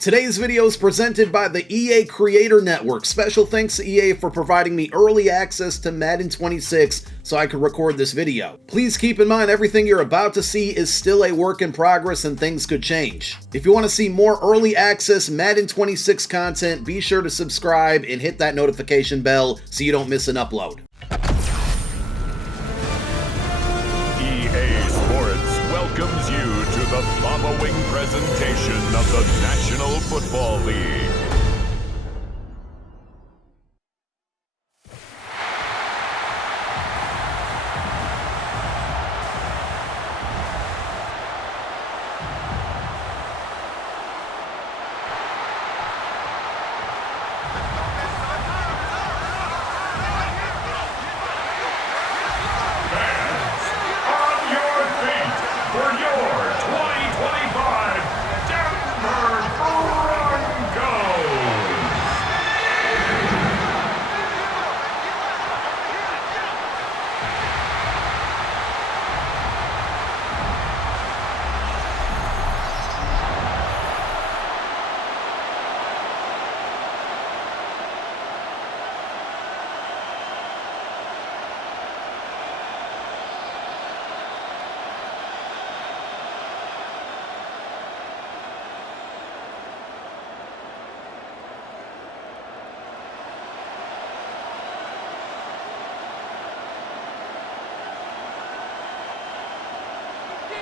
Today's video is presented by the EA Creator Network. Special thanks to EA for providing me early access to Madden 26 so I could record this video. Please keep in mind everything you're about to see is still a work in progress and things could change. If you want to see more early access Madden 26 content, be sure to subscribe and hit that notification bell so you don't miss an upload. EA Sports welcomes you to the following presentation of the National Football League.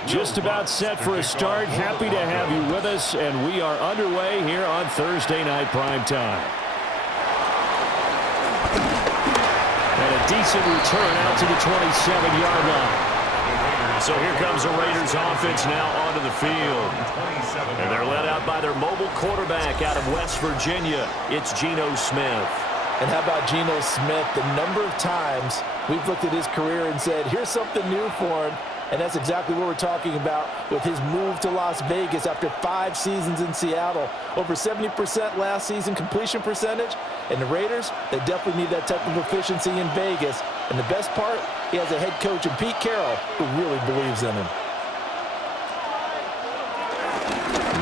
Just about set for a start. Happy to have you with us, and we are underway here on Thursday Night Primetime. And a decent return out to the 27-yard line. So here comes the Raiders offense now onto the field. And they're led out by their mobile quarterback out of West Virginia. It's Geno Smith. And how about Geno Smith? The number of times we've looked at his career and said, here's something new for him. And that's exactly what we're talking about with his move to Las Vegas after 5 seasons in Seattle. Over 70% last season completion percentage. And the Raiders, they definitely need that type of efficiency in Vegas. And the best part, he has a head coach in Pete Carroll who really believes in him.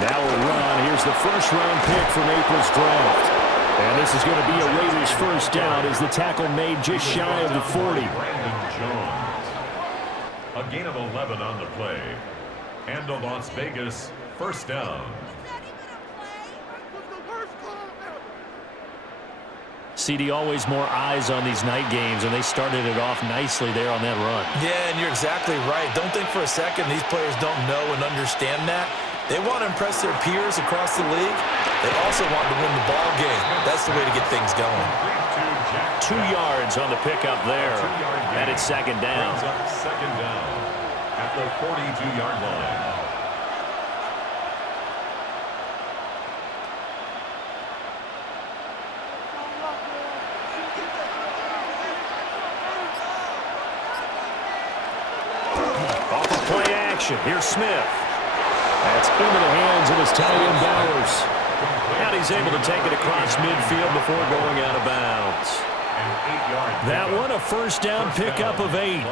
Now a run. Here's the first-round pick from April's draft. And this is going to be a Raiders first down as the tackle made just shy of the 40. A gain of 11 on the play. And a Las Vegas first down. CD, always more eyes on these night games, and they started it off nicely there on that run. Yeah, and you're exactly right. Don't think for a second these players don't know and understand that. They want to impress their peers across the league. They also want to win the ball game. That's the way to get things going. 2 yards on the pickup there. And it's second down. Second down at the 42-yard line. Off of play action. Here's Smith. That's into the hands of his tight end Bowers. And he's able to take it across midfield before going out of bounds. That one, a first down pickup of 8.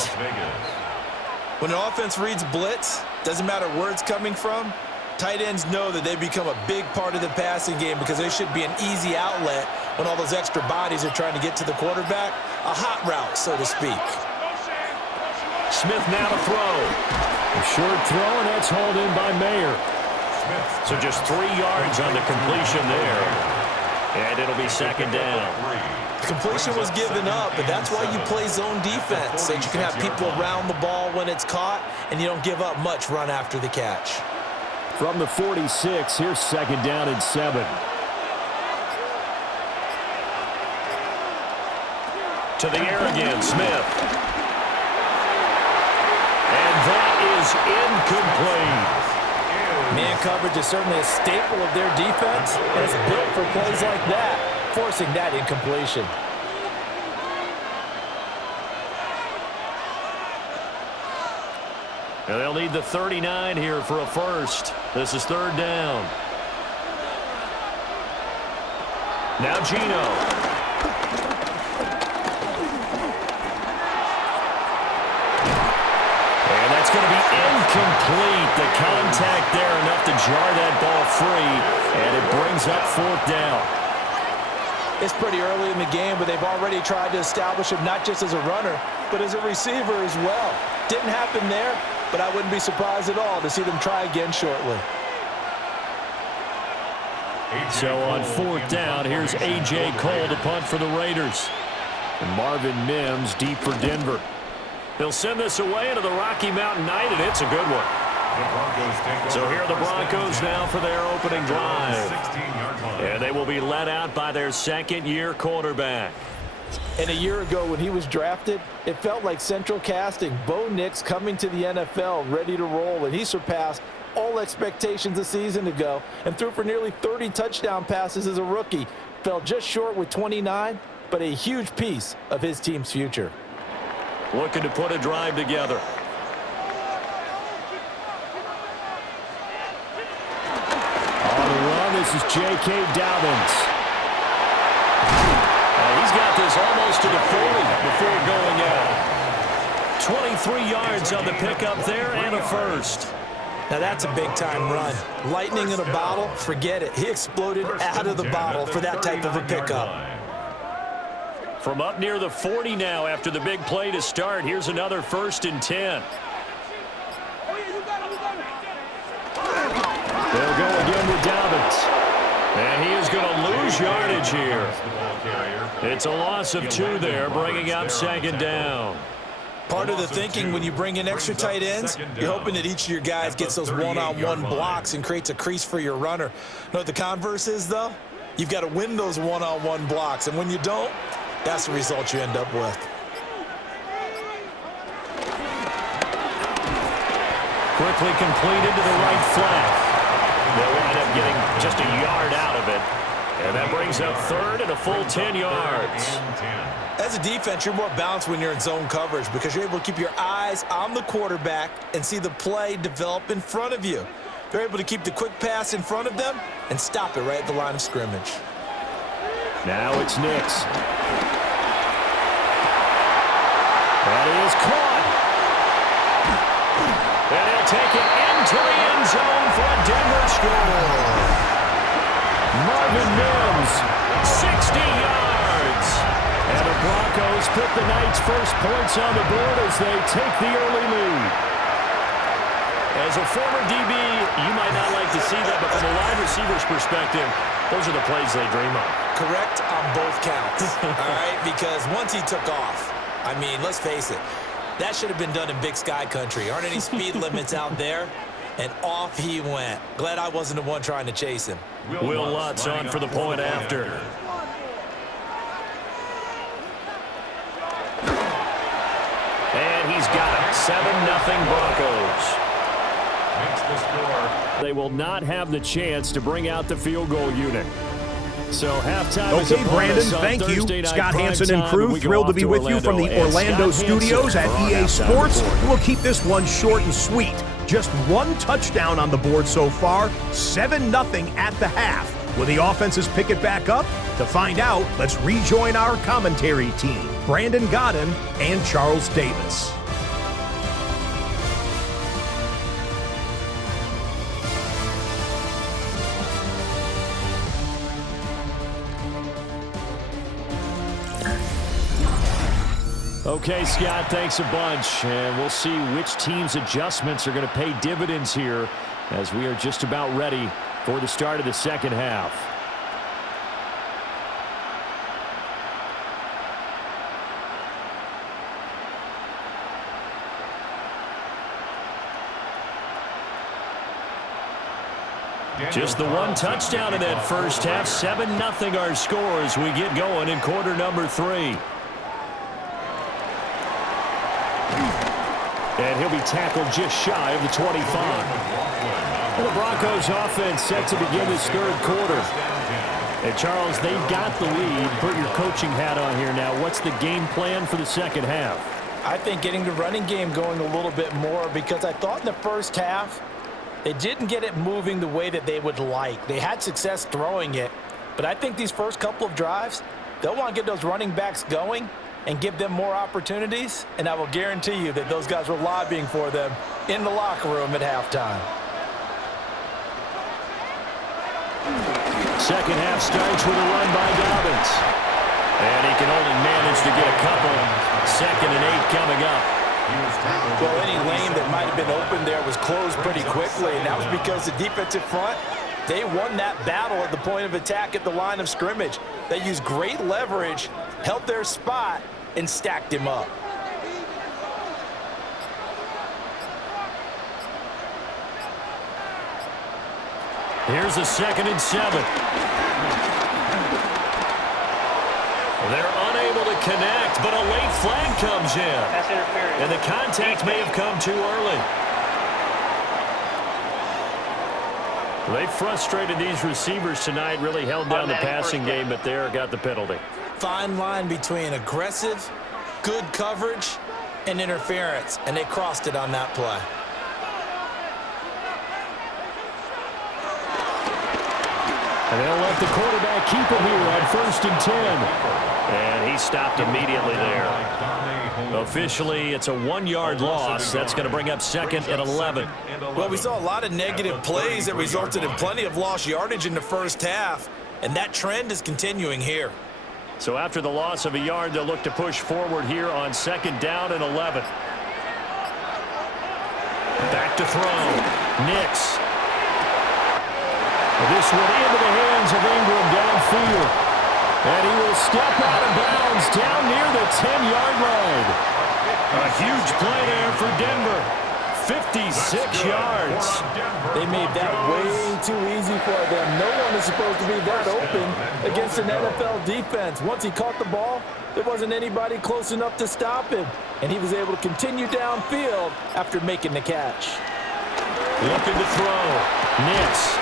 When an offense reads blitz, doesn't matter where it's coming from, tight ends know that they become a big part of the passing game because they should be an easy outlet when all those extra bodies are trying to get to the quarterback. A hot route, so to speak. Smith now to throw. A short throw, and that's hauled in by Mayer. So just 3 yards on the completion there. And it'll be second down. The completion was given up, but that's why you play zone defense, so that you can have people around the ball when it's caught, and you don't give up much run after the catch. From the 46, here's second down and 7. To the air again, Smith. And that is incomplete. Man coverage is certainly a staple of their defense, and it's built for plays like that, forcing that incompletion. And they'll need the 39 here for a first. This is third down. Now Geno. Going to be incomplete. The contact there enough to jar that ball free, and it brings up 4th down. It's pretty early in the game, but they've already tried to establish him not just as a runner, but as a receiver as well. Didn't happen there, but I wouldn't be surprised at all to see them try again shortly. So on 4th down, here's A.J. Cole to punt for the Raiders. And Marvin Mims deep for Denver. They'll send this away into the Rocky Mountain Night, and it's a good one. So here are the Broncos now for their opening drive. And they will be led out by their second-year quarterback. And a year ago when he was drafted, it felt like central casting. Bo Nix coming to the NFL ready to roll, and he surpassed all expectations a season ago and threw for nearly 30 touchdown passes as a rookie. Fell just short with 29, but a huge piece of his team's future. Looking to put a drive together. On the run, this is J.K. Dobbins. He's got this almost to the 40 before going out. 23 yards on the pickup there and a first. Now that's a big-time run. Lightning in a bottle, forget it. He exploded out of the bottle for that type of a pickup. From up near the 40 now after the big play to start. Here's another 1st and 10. They'll go again with Dobbins. And he is going to lose yardage here. It's a loss of 2 there, bringing up 2nd down. Part of the thinking when you bring in extra tight ends, you're hoping that each of your guys gets those one-on-one blocks and creates a crease for your runner. You know what the converse is, though? You've got to win those one-on-one blocks, and when you don't, that's the result you end up with. Quickly completed to the right flat. They'll wind up getting just a yard out of it. And that brings up 3rd and a full 10 yards. As a defense, you're more balanced when you're in zone coverage because you're able to keep your eyes on the quarterback and see the play develop in front of you. They're able to keep the quick pass in front of them and stop it right at the line of scrimmage. Now it's Nix. That is caught. And he'll take it into the end zone for a Denver score. Marvin Mims, 60 yards. And the Broncos put the night's first points on the board as they take the early lead. As a former DB, you might not like to see that, but from a wide receiver's perspective, those are the plays they dream of. Correct on both counts, all right? Because once he took off, I mean, let's face it, that should have been done in Big Sky country. Aren't any speed limits out there? And off he went. Glad I wasn't the one trying to chase him. Will Lutz on for the point after. And he's got it. 7-0 Broncos. They will not have the chance to bring out the field goal unit. So halftime is okay, Brandon, thank you. Scott Hansen and crew, thrilled to be with you from the Orlando studios at EA Sports. We'll keep this one short and sweet. Just 1 touchdown on the board so far, 7-0 at the half. Will the offenses pick it back up? To find out, let's rejoin our commentary team, Brandon Godden and Charles Davis. Okay, Scott, thanks a bunch. And we'll see which team's adjustments are going to pay dividends here as we are just about ready for the start of the second half. Just the 1 touchdown in that first half. 7-0 our score as we get going in quarter number 3. And he'll be tackled just shy of the 25. And the Broncos offense set to begin this third quarter. And Charles, they've got the lead. Put your coaching hat on here now. What's the game plan for the second half? I think getting the running game going a little bit more because I thought in the first half they didn't get it moving the way that they would like. They had success throwing it, but I think these first couple of drives, they'll want to get those running backs going and give them more opportunities, and I will guarantee you that those guys were lobbying for them in the locker room at halftime. Second half starts with a run by Dobbins. And he can only manage to get a couple. 2nd and 8 coming up. Well, any lane that might have been open there was closed pretty quickly, and that was because the defensive front, they won that battle at the point of attack at the line of scrimmage. They used great leverage, held their spot, and stacked him up. Here's a 2nd and 7. They're unable to connect, but a late flag comes in. That's interference. And the contact may have come too early. They frustrated these receivers tonight, really held down the passing game, but there got the penalty. Fine line between aggressive, good coverage, and interference, and they crossed it on that play. And they'll let the quarterback keep it here at 1st and 10. And he stopped immediately there. Officially, it's a 1-yard loss. That's going to bring up 2nd and 11. Well, we saw a lot of negative plays that resulted in plenty of lost yardage in the first half, and that trend is continuing here. So after the loss of a yard, they'll look to push forward here on 2nd down and 11. Back to throw. Nix. This one into the hands of Ingram downfield. And he will step out of bounds down near the 10-yard line. A huge play there for Denver. 56 yards. They made that way too easy for them. No one is supposed to be that open against an NFL defense. Once he caught the ball, there wasn't anybody close enough to stop him. And he was able to continue downfield after making the catch. Looking to throw. Nix.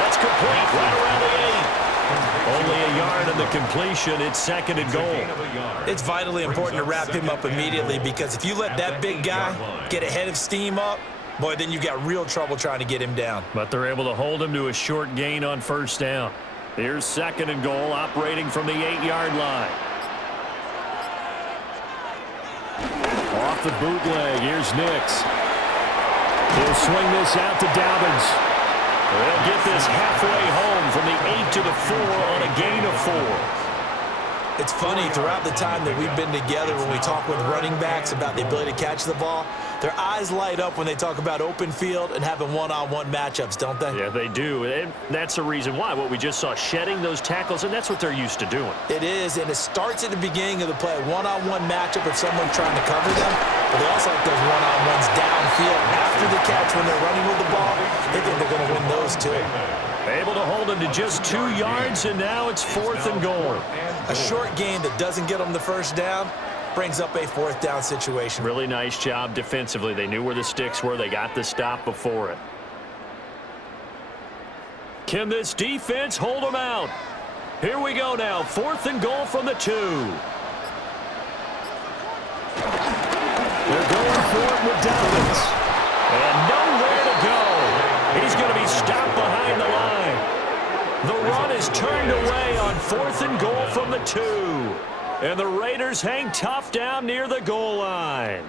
That's complete right around the 8. Only a yard in the completion. It's 2nd and goal. It's vitally important to wrap him up immediately, because if you let that big guy get ahead of steam up, boy, then you got real trouble trying to get him down. But they're able to hold him to a short gain on 1st down. Here's 2nd and goal, operating from the 8-yard line. Off the bootleg, here's Nix. He'll swing this out to Dobbins. They'll get this halfway home from the 8 to the 4 on a gain of 4. It's funny, throughout the time that we've been together, when we talk with running backs about the ability to catch the ball, their eyes light up when they talk about open field and having one-on-one matchups, don't they? Yeah, they do. And that's the reason why. What we just saw, shedding those tackles, and that's what they're used to doing. It is, and it starts at the beginning of the play. One-on-one matchup with someone trying to cover them, but they also like those one-on-ones downfield. After the catch, when they're running with the ball, they think they're going to win those too. Able to hold him to just 2 yards, and now it's 4th and goal. A short gain that doesn't get them the first down brings up a 4th down situation. Really nice job defensively. They knew where the sticks were. They got the stop before it. Can this defense hold them out? Here we go now. 4th and goal from the 2. They're going for it with Dobbins. And nowhere to go. He's going to be stopped behind the line. The run is turned away on 4th and goal from the 2. And the Raiders hang tough down near the goal line.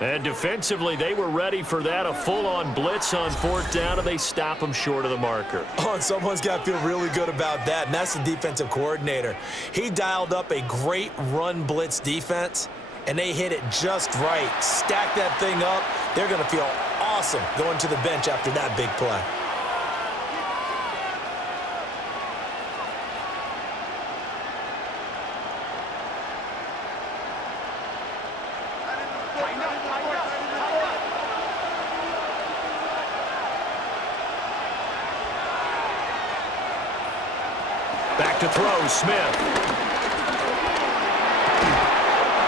And defensively, they were ready for that, a full-on blitz on 4th down, and they stop them short of the marker. Oh, and someone's got to feel really good about that, and that's the defensive coordinator. He dialed up a great run blitz defense, and they hit it just right. Stack that thing up. They're going to feel awesome going to the bench after that big play. Back to throw, Smith.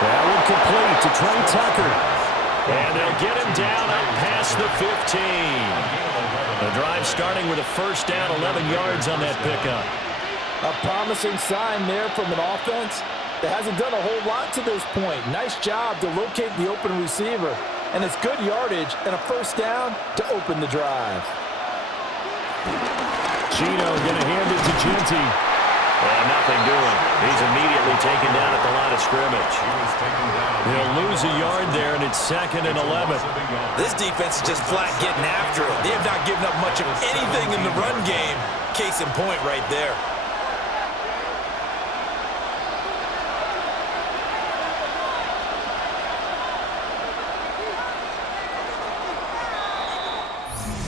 That one complete to Trey Tucker. And they'll get him down up past the 15. The drive starting with a 1st down, 11 yards on that pickup. A promising sign there from an offense that hasn't done a whole lot to this point. Nice job to locate the open receiver. And it's good yardage and a 1st down to open the drive. Gino going to hand it to Genty. And nothing doing. He's immediately taken down at the line of scrimmage. He'll lose a yard there, and it's 2nd and 11. This defense is just flat getting after it. They have not given up much of anything in the run game. case in point right there.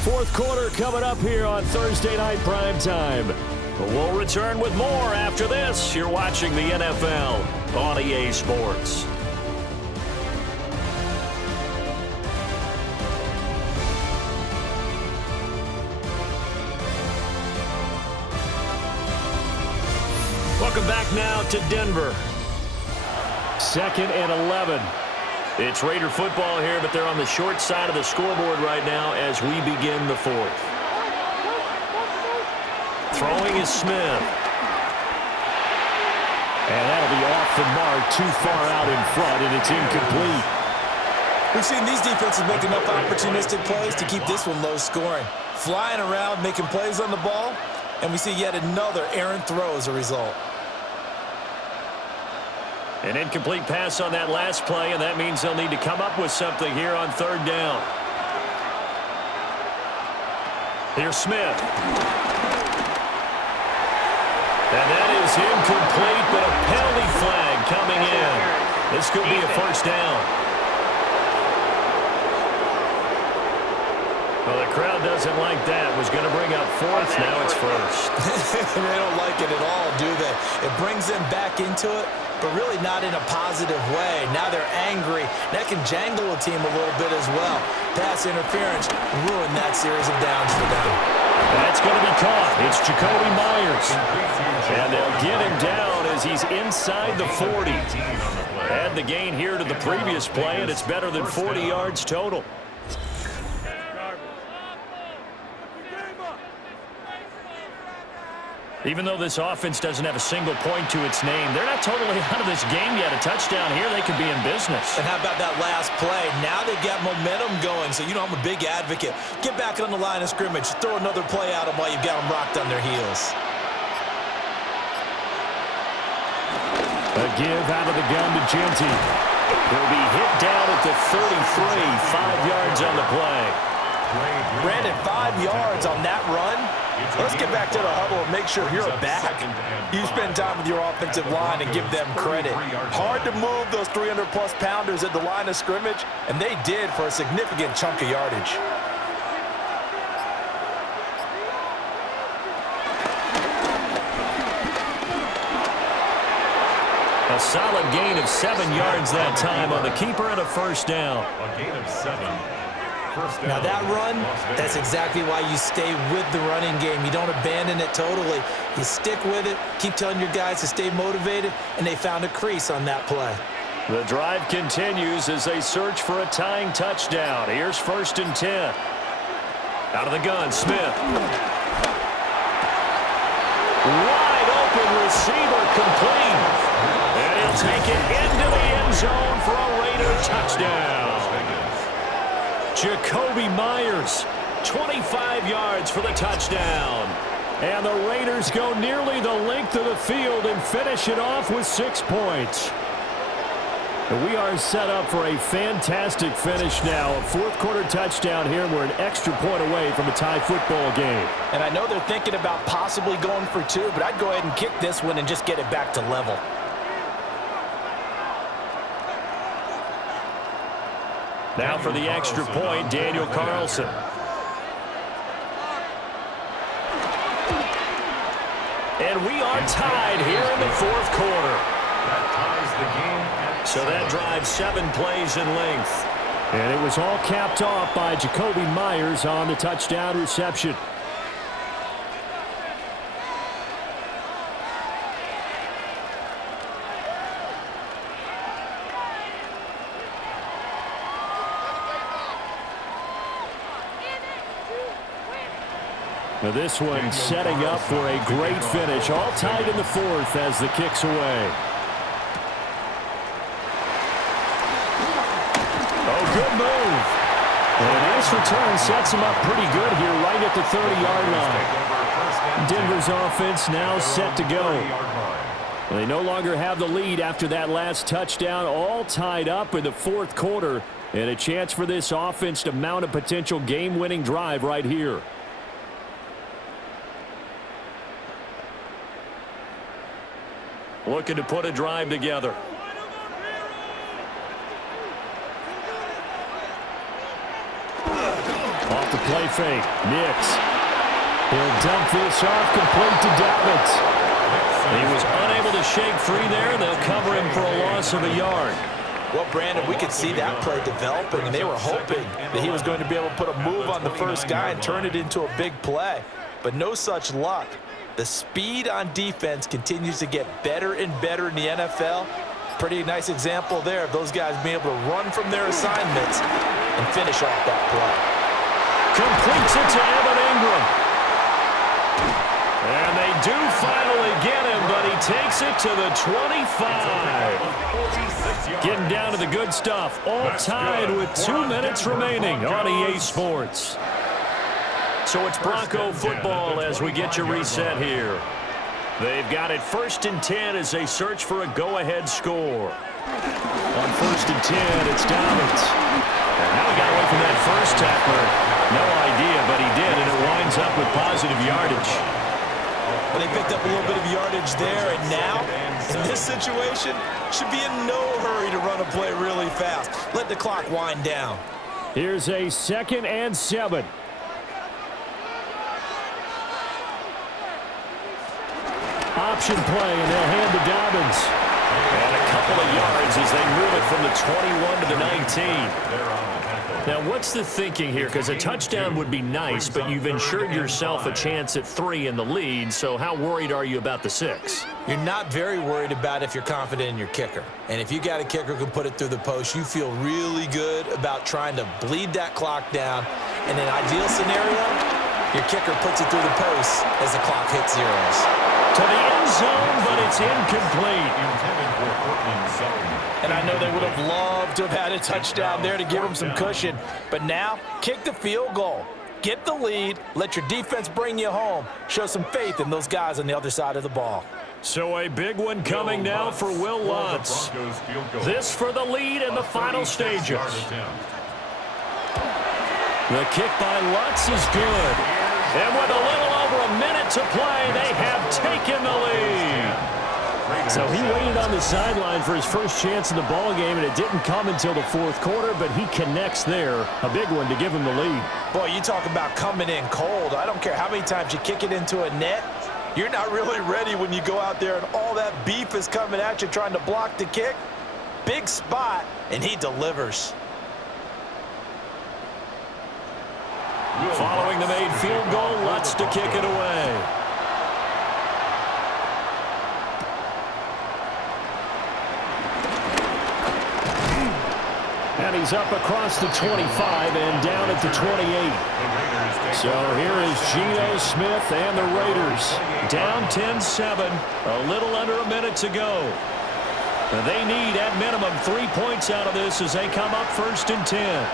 Fourth quarter coming up here on Thursday Night Primetime. We'll return with more after this. You're watching the NFL on EA Sports. Welcome back now to Denver. 2nd and 11. It's Raider football here, but they're on the short side of the scoreboard right now as we begin the fourth. Throwing is Smith. And that'll be off the mark, too far out in front, and it's incomplete. We've seen these defenses make enough opportunistic plays to keep this one low scoring. Flying around, making plays on the ball, and we see yet another errant throw as a result. An incomplete pass on that last play, and that means they'll need to come up with something here on 3rd down. Here's Smith. And that is incomplete, but a penalty flag coming in. This could be a 1st down. Well, the crowd doesn't like that. Was going to bring up 4th. Now it's 1st. They don't like it at all, do they? It brings them back into it, but really not in a positive way. Now they're angry. That can jangle a team a little bit as well. Pass interference ruined that series of downs for them. That's going to be caught. It's Jacoby Myers. And they'll get him down as he's inside the 40. Add the gain here to the previous play, and it's better than 40 yards total. Even though this offense doesn't have a single point to its name, they're not totally out of this game yet. A touchdown here, they could be in business. And how about that last play? Now they've got momentum going, so you know I'm a big advocate. Get back on the line of scrimmage. Throw another play at them while you've got them rocked on their heels. A give out of the gun to Genty. He'll be hit down at the 33, 5 yards on the play. Brandon, 5 yards on that run. Let's get back to the huddle and make sure you're back. You spend time with your offensive line and give them credit. Hard to move those 300-plus pounders at the line of scrimmage, and they did for a significant chunk of yardage. A solid gain of 7 yards that time on the keeper and a 1st down. A gain of 7. Now that run, that's exactly why you stay with the running game. You don't abandon it totally. You stick with it, keep telling your guys to stay motivated, and they found a crease on that play. The drive continues as they search for a tying touchdown. Here's 1st and 10. Out of the gun, Smith. Wide open receiver complete. And he'll take it into the end zone for a Raider touchdown. Jacoby Myers, 25 yards for the touchdown. And the Raiders go nearly the length of the field and finish it off with 6 points. And we are set up for a fantastic finish now. A 4th quarter touchdown here, and we're an extra point away from a tie football game. And I know they're thinking about possibly going for 2, but I'd go ahead and kick this one and just get it back to level. Now for the extra point, Daniel Carlson. And we are tied here in the 4th quarter. That ties the game. So that drives 7 plays in length. And it was all capped off by Jacoby Myers on the touchdown reception. Now this one setting up for a great finish. All tied in the 4th as the kick's away. Oh, good move. And a nice return sets him up pretty good here right at the 30-yard line. Denver's offense now set to go. They no longer have the lead after that last touchdown. All tied up in the 4th quarter. And a chance for this offense to mount a potential game-winning drive right here. looking to put a drive together. Off the play fake. Nix. He'll dump this off complete to Dobbins. He was unable to shake free there. They'll cover him for a loss of a yard. Well, Brandon, we could see that play developing, and they were hoping that he was going to be able to put a move on the first guy and turn it into a big play. But no such luck. The speed on defense continues to get better and better in the NFL. Pretty nice example there of those guys being able to run from their assignments and finish off that play. Completes it to Evan Ingram. And they do finally get him, but he takes it to the 25. Getting down to the good stuff. All tied with 2 minutes remaining on EA Sports. So it's Bronco football as we get you reset here. They've got it 1st and 10 as they search for a go-ahead score. On 1st and 10, it's Dobbins. And now he got away from that first tackler. No idea, but he did, and it winds up with positive yardage. Well, they picked up a little bit of yardage there, and now, in this situation, should be in no hurry to run a play really fast. Let the clock wind down. Here's a 2nd and 7. Option play, and they'll hand to Dobbins. And a couple of yards as they move it from the 21 to the 19. Now, what's the thinking here? Because a touchdown would be nice, but you've ensured yourself a chance at 3 in the lead, so how worried are you about the 6? You're not very worried about if you're confident in your kicker. And if you got a kicker who can put it through the post, you feel really good about trying to bleed that clock down. In an ideal scenario, your kicker puts it through the post as the clock hits zeros. To the end zone, but it's incomplete. And I know they would have loved to have had a touchdown there to give them some cushion. But now, kick the field goal. Get the lead. Let your defense bring you home. Show some faith in those guys on the other side of the ball. So a big one coming now for Will Lutz. This for the lead in the final stages. The kick by Lutz is good. And with a little over a minute to play, they have taken the lead. So he waited on the sideline for his first chance in the ball game, and it didn't come until the 4th quarter, but he connects there. A big one to give him the lead. Boy, you talk about coming in cold. I don't care how many times you kick it into a net. You're not really ready when you go out there and all that beef is coming at you trying to block the kick. Big spot, and he delivers. Following the made field goal, Lutz to kick it away. And he's up across the 25 and down at the 28. So here is Geno Smith and the Raiders. Down 10-7, a little under a minute to go. They need, at minimum, 3 points out of this as they come up 1st and 10.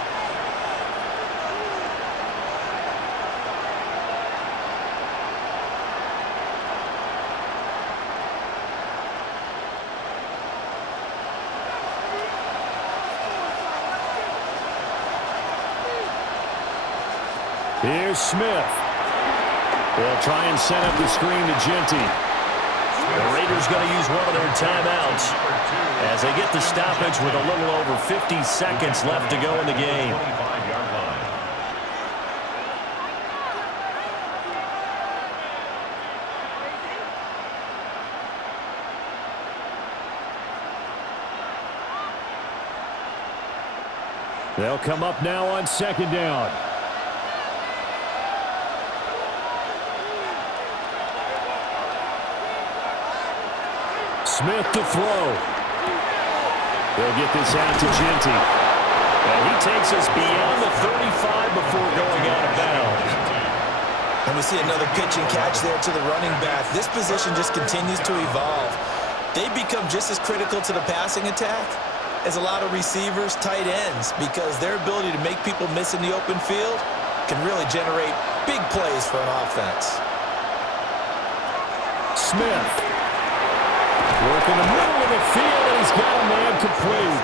Here's Smith. They'll try and set up the screen to Genty. The Raiders going to use one of their timeouts as they get the stoppage with a little over 50 seconds left to go in the game. They'll come up now on 2nd down. Smith to throw. They'll get this out to Genty. And he takes us beyond the 35 before going out of bounds. And we see another pitch and catch there to the running back. This position just continues to evolve. They become just as critical to the passing attack as a lot of receivers, tight ends, because their ability to make people miss in the open field can really generate big plays for an offense. Smith. Work in the middle of the field, and he's got a man complete.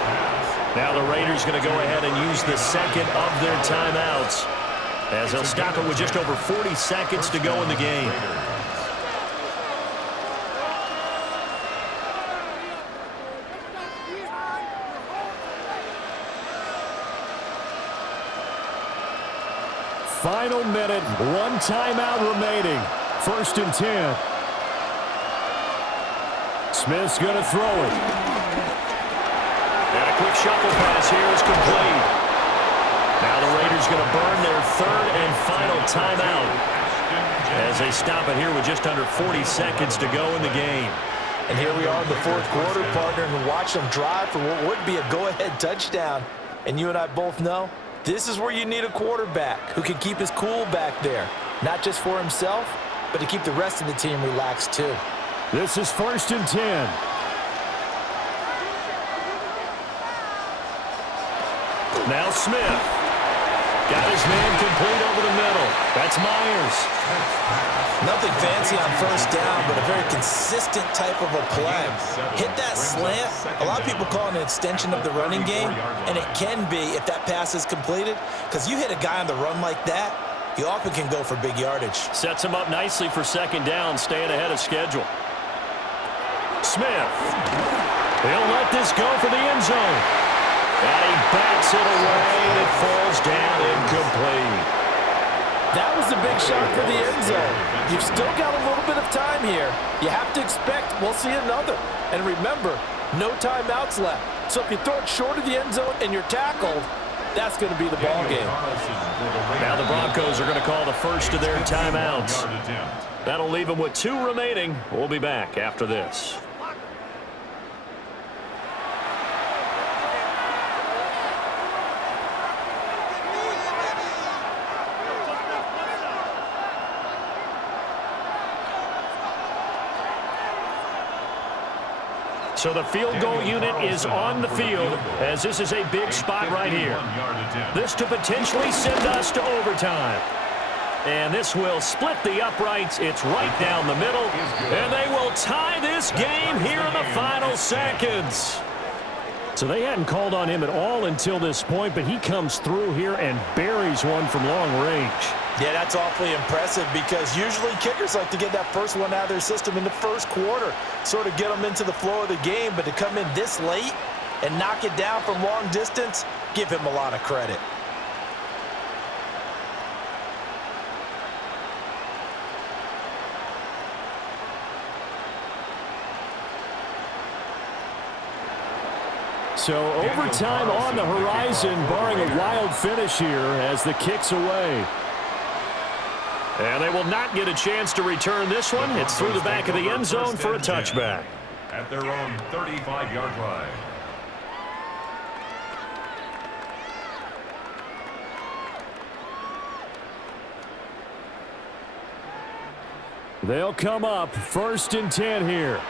Now the Raiders going to go ahead and use the 2nd of their timeouts as they'll stop it with just over 40 seconds to go in the game. final minute, one timeout remaining. 1st and 10. Smith's going to throw it. And a quick shuffle pass here is complete. Now the Raiders going to burn their 3rd and final timeout as they stop it here with just under 40 seconds to go in the game. And here we are in the 4th quarter, partner, and watch them drive for what would be a go-ahead touchdown. And you and I both know this is where you need a quarterback who can keep his cool back there, not just for himself, but to keep the rest of the team relaxed too. This is 1st and 10. Now Smith. Got his man complete over the middle. That's Myers. Nothing fancy on 1st down, but a very consistent type of a play. Hit that slant. A lot of people call it an extension of the running game, and it can be if that pass is completed, because you hit a guy on the run like that, you often can go for big yardage. Sets him up nicely for 2nd down, staying ahead of schedule. Smith. He'll let this go for the end zone. And he backs it away. It falls down incomplete. That was a big shot for the end zone. You've still got a little bit of time here. You have to expect we'll see another. And remember, no timeouts left. So if you throw it short of the end zone and you're tackled, that's going to be the ball game. Now the Broncos are going to call the first of their timeouts. That'll leave them with 2 remaining. We'll be back after this. So the field goal unit is on the field as this is a big spot right here. This to potentially send us to overtime. And this will split the uprights. It's right down the middle. And they will tie this game here in the final seconds. So they hadn't called on him at all until this point, but he comes through here and buries one from long range. Yeah, that's awfully impressive because usually kickers like to get that first one out of their system in the 1st quarter, sort of get them into the flow of the game, but to come in this late and knock it down from long distance, give him a lot of credit. So overtime on the horizon, barring a wild finish here as the kick's away. And they will not get a chance to return this one. It's through the back of the end zone for a touchback. At their own 35-yard line. They'll come up 1st and 10 here.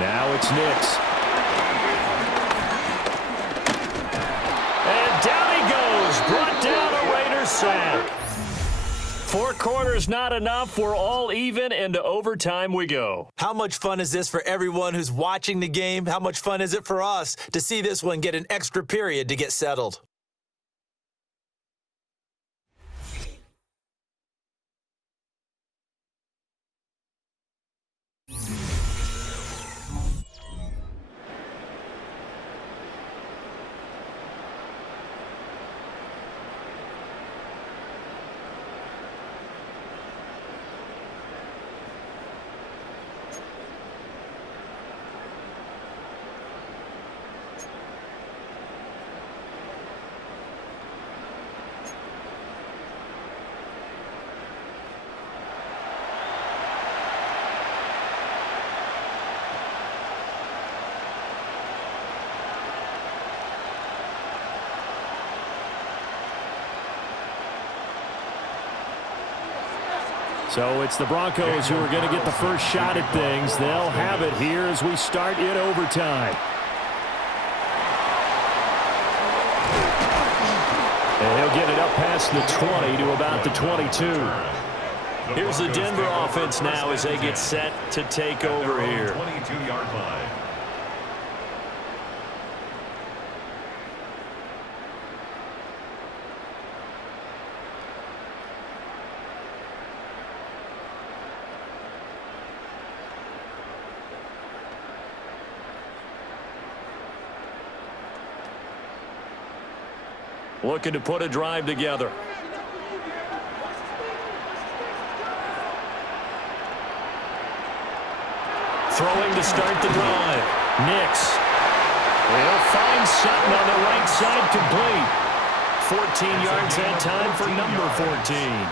Now it's Nix. And down he goes. Brought down a Raiders sack. 4 quarters not enough. We're all even, and to overtime we go. How much fun is this for everyone who's watching the game? How much fun is it for us to see this one get an extra period to get settled? So it's the Broncos who are going to get the first shot at things. They'll have it here as we start in overtime. And he'll get it up past the 20 to about the 22. Here's the Denver offense now as they get set to take over here. 22-yard line. looking to put a drive together. Throwing to start the drive. Nix. He'll find Sutton on the right side, complete. 14 yards that time for number 14.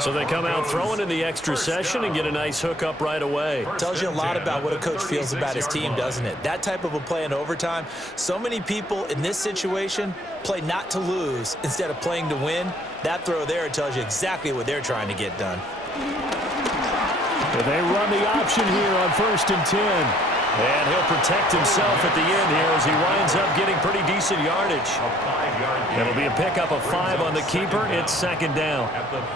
So they come out throwing in the extra session and get a nice hookup right away. Tells you a lot about what a coach feels about his team, doesn't it? That type of a play in overtime. So many people in this situation play not to lose instead of playing to win. That throw there tells you exactly what they're trying to get done. They run the option here on 1st and 10. And he'll protect himself at the end here as he winds up getting pretty decent yardage. It'll be a pickup of 5 on the keeper. It's 2nd down.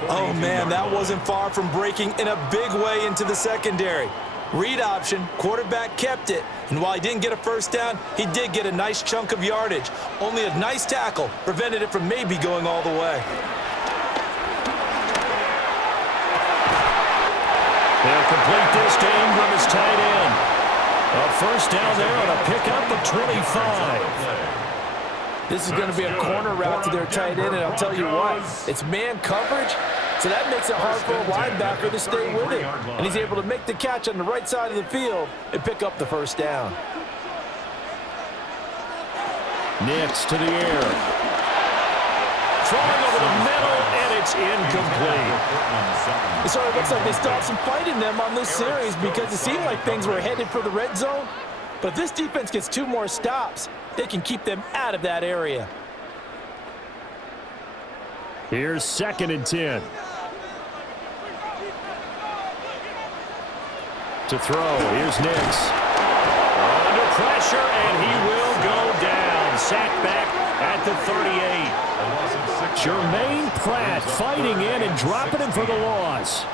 Oh, man, that wasn't far from breaking in a big way into the secondary. Read option, quarterback kept it. And while he didn't get a first down, he did get a nice chunk of yardage. Only a nice tackle prevented it from maybe going all the way. They'll complete this to Ingram as tight end. A first down there on a pickup of 25. This is going to be a corner route to their tight end, and I'll tell you what, it's man coverage, so that makes it hard for a linebacker to stay with it. And he's able to make the catch on the right side of the field and pick up the first down. Nix to the air. Throwing over the middle, and it's incomplete. It sort of looks like they still have some fight in them on this series because it seemed like things were headed for the red zone. But if this defense gets 2 more stops, they can keep them out of that area. Here's 2nd and 10. To throw, here's Nix. Under pressure, and he will go down. Sacked back at the 38. Jermaine Pratt fighting in and dropping him for the loss.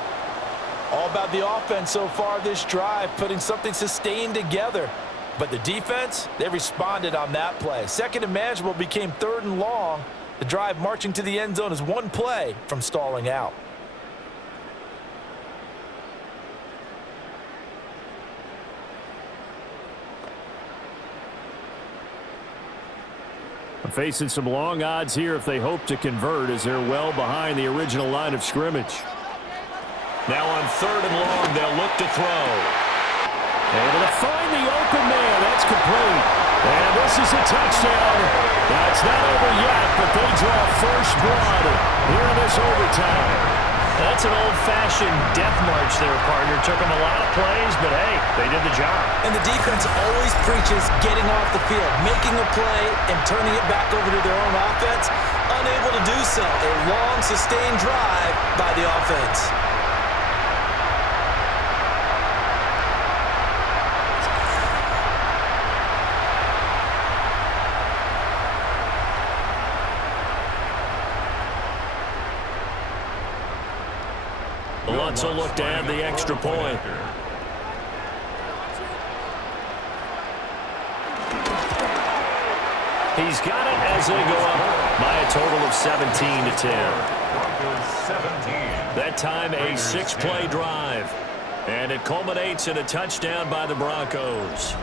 All about the offense so far this drive, putting something sustained together. But the defense, they responded on that play. 2nd and manageable became 3rd and long. The drive marching to the end zone is 1 play from stalling out. Facing some long odds here if they hope to convert as they're well behind the original line of scrimmage. Now on 3rd and long, they'll look to throw. Able to find the open man. That's complete. And this is a touchdown. That's not over yet, but they draw first blood here in this overtime. That's an old-fashioned death march there, partner. Took them a lot of plays, but hey, they did the job. And the defense always preaches getting off the field, making a play, and turning it back over to their own offense. Unable to do so. A long, sustained drive by the offense. Lutz will look to add the extra point. He's got it as they go up by a total of 17-10. That time a 6-play drive. And it culminates in a touchdown by the Broncos.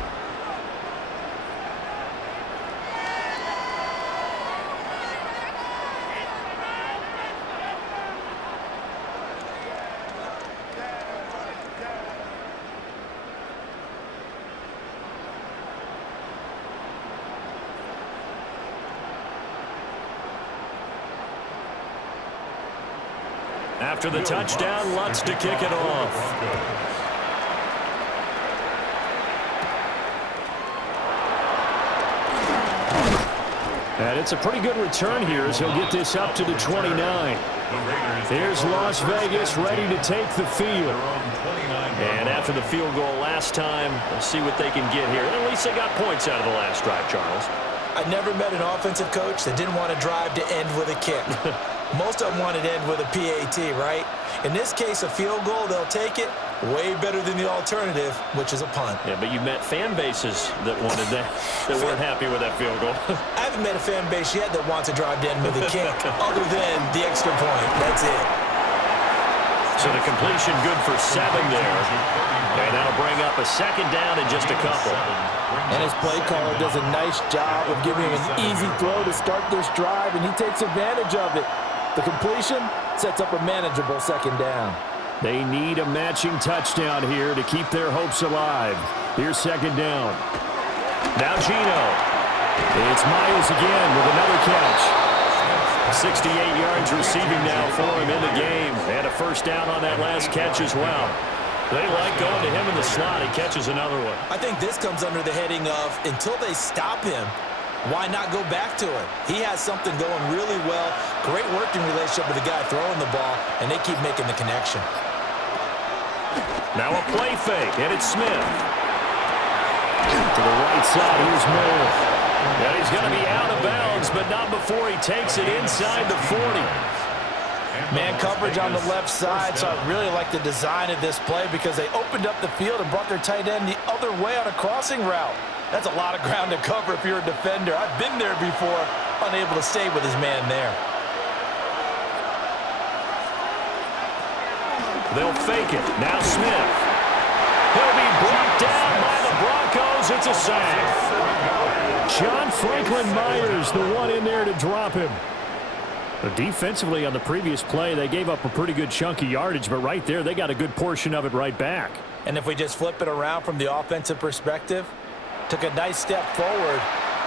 After the touchdown, Lutz to kick it off. And it's a pretty good return here as he'll get this up to the 29. Here's Las Vegas ready to take the field. And after the field goal last time, we'll see what they can get here. At least they got points out of the last drive, Charles. I never met an offensive coach that didn't want to drive to end with a kick. Most of them wanted to end with a PAT, right? In this case, a field goal, they'll take it. Way better than the alternative, which is a punt. Yeah, but you met fan bases that wanted that, that weren't happy with that field goal. I haven't met a fan base yet that wants to drive to end with a kick, other than the extra point. That's it. So the completion good for 7 there. And that'll bring up a second down in just a couple. And his play caller does a nice job of giving him an easy throw to start this drive, and he takes advantage of it. The completion sets up a manageable second down. They need a matching touchdown here to keep their hopes alive. Here's second down. Now Gino. It's Miles again with another catch. 68 yards receiving now for him in the game. And a first down on that last catch as well. They like going to him in the slot. He catches another one. I think this comes under the heading of until they stop him, why not go back to it? He has something going really well. Great working relationship with the guy throwing the ball, and they keep making the connection. Now a play fake, and it's Smith. To the right side, here's Moore. And he's going to be out of bounds, but not before he takes it inside the 40. Man coverage on the left side, so I really like the design of this play because they opened up the field and brought their tight end the other way on a crossing route. That's a lot of ground to cover if you're a defender. I've been there before, unable to stay with his man there. They'll fake it. Now Smith. He'll be brought down by the Broncos. It's a sack. John Franklin Myers, the one in there to drop him. But defensively on the previous play, they gave up a pretty good chunk of yardage, but right there, they got a good portion of it right back. And if we just flip it around from the offensive perspective, took a nice step forward,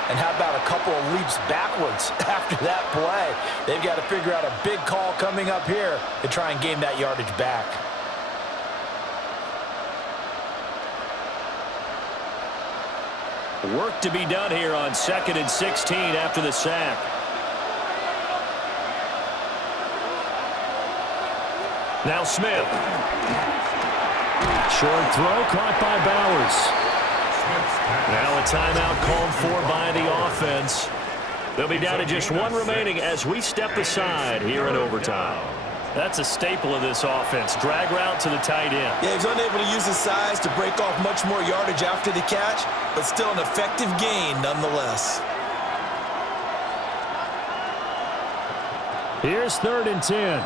and how about a couple of leaps backwards after that play? They've got to figure out a big call coming up here to try and gain that yardage back. Work to be done here on 2nd and 16 after the sack. Now Smith. Short throw caught by Bowers. Now a timeout called for by the offense. They'll be down to just one remaining as we step aside here in overtime. That's a staple of this offense. Drag route to the tight end. Yeah, he's unable to use his size to break off much more yardage after the catch, but still an effective gain nonetheless. Here's 3rd and 10.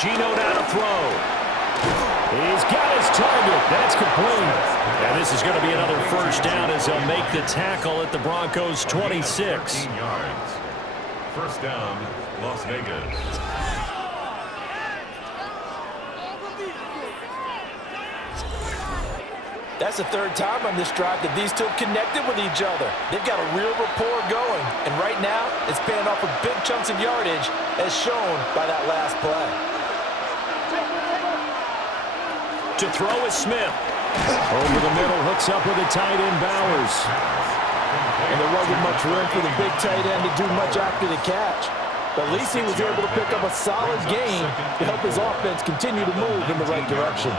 Gino down to throw. He's got his target. That's complete. And this is going to be another first down as they'll make the tackle at the Broncos' 26. 15 yards. First down, Las Vegas. That's the 3rd time on this drive that these two have connected with each other. They've got a real rapport going. And right now, it's paying off with big chunks of yardage as shown by that last play. To throw is Smith. Over the middle, hooks up with the tight end Bowers. And there wasn't much room for the big tight end to do much after the catch. But at least he was able to pick up a solid gain to help his offense continue to move in the right direction.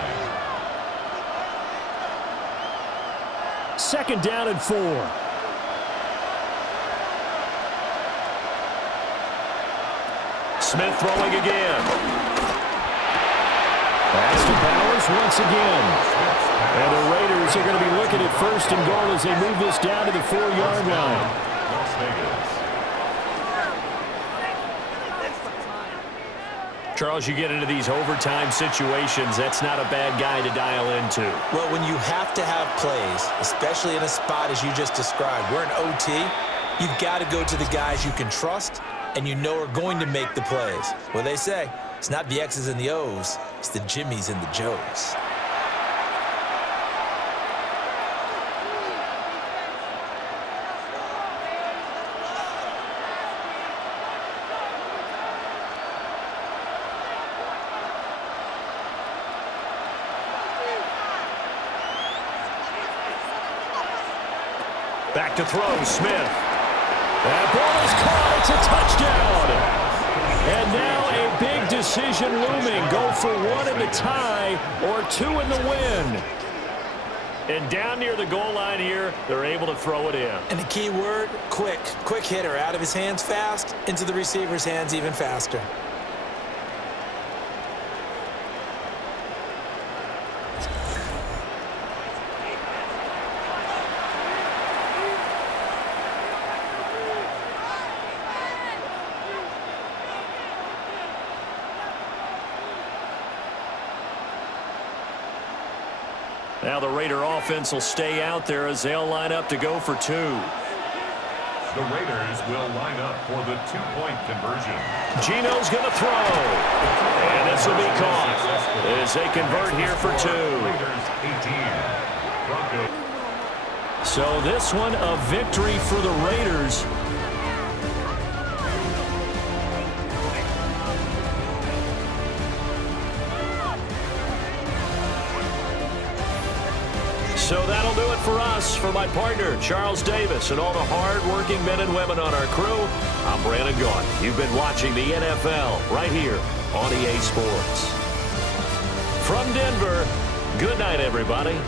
2nd down and 4. Smith throwing again. Pass to Bowers once again. And the Raiders are going to be looking at 1st and goal as they move this down to the 4-yard line. Las Vegas. Charles, you get into these overtime situations, that's not a bad guy to dial into. Well, when you have to have plays, especially in a spot as you just described, we're in OT, you've got to go to the guys you can trust and you know are going to make the plays. Well, they say, it's not the X's and the O's, it's the Jimmys and the Joes. Back to throw, Smith. That ball is caught. It's a touchdown. And now a big decision looming. Go for 1 in the tie or 2 in the win. And down near the goal line here, they're able to throw it in. And the key word, quick. Quick hitter. Out of his hands fast, into the receiver's hands even faster. Now the Raider offense will stay out there as they'll line up to go for 2. The Raiders will line up for the 2-point conversion. Gino's going to throw. And this will be caught as they convert here for 2. Raiders 18. Broncos. So this one a victory for the Raiders. So that'll do it for us. For my partner, Charles Davis, and all the hard-working men and women on our crew, I'm Brandon Gaudin. You've been watching the NFL right here on EA Sports. From Denver, good night, everybody.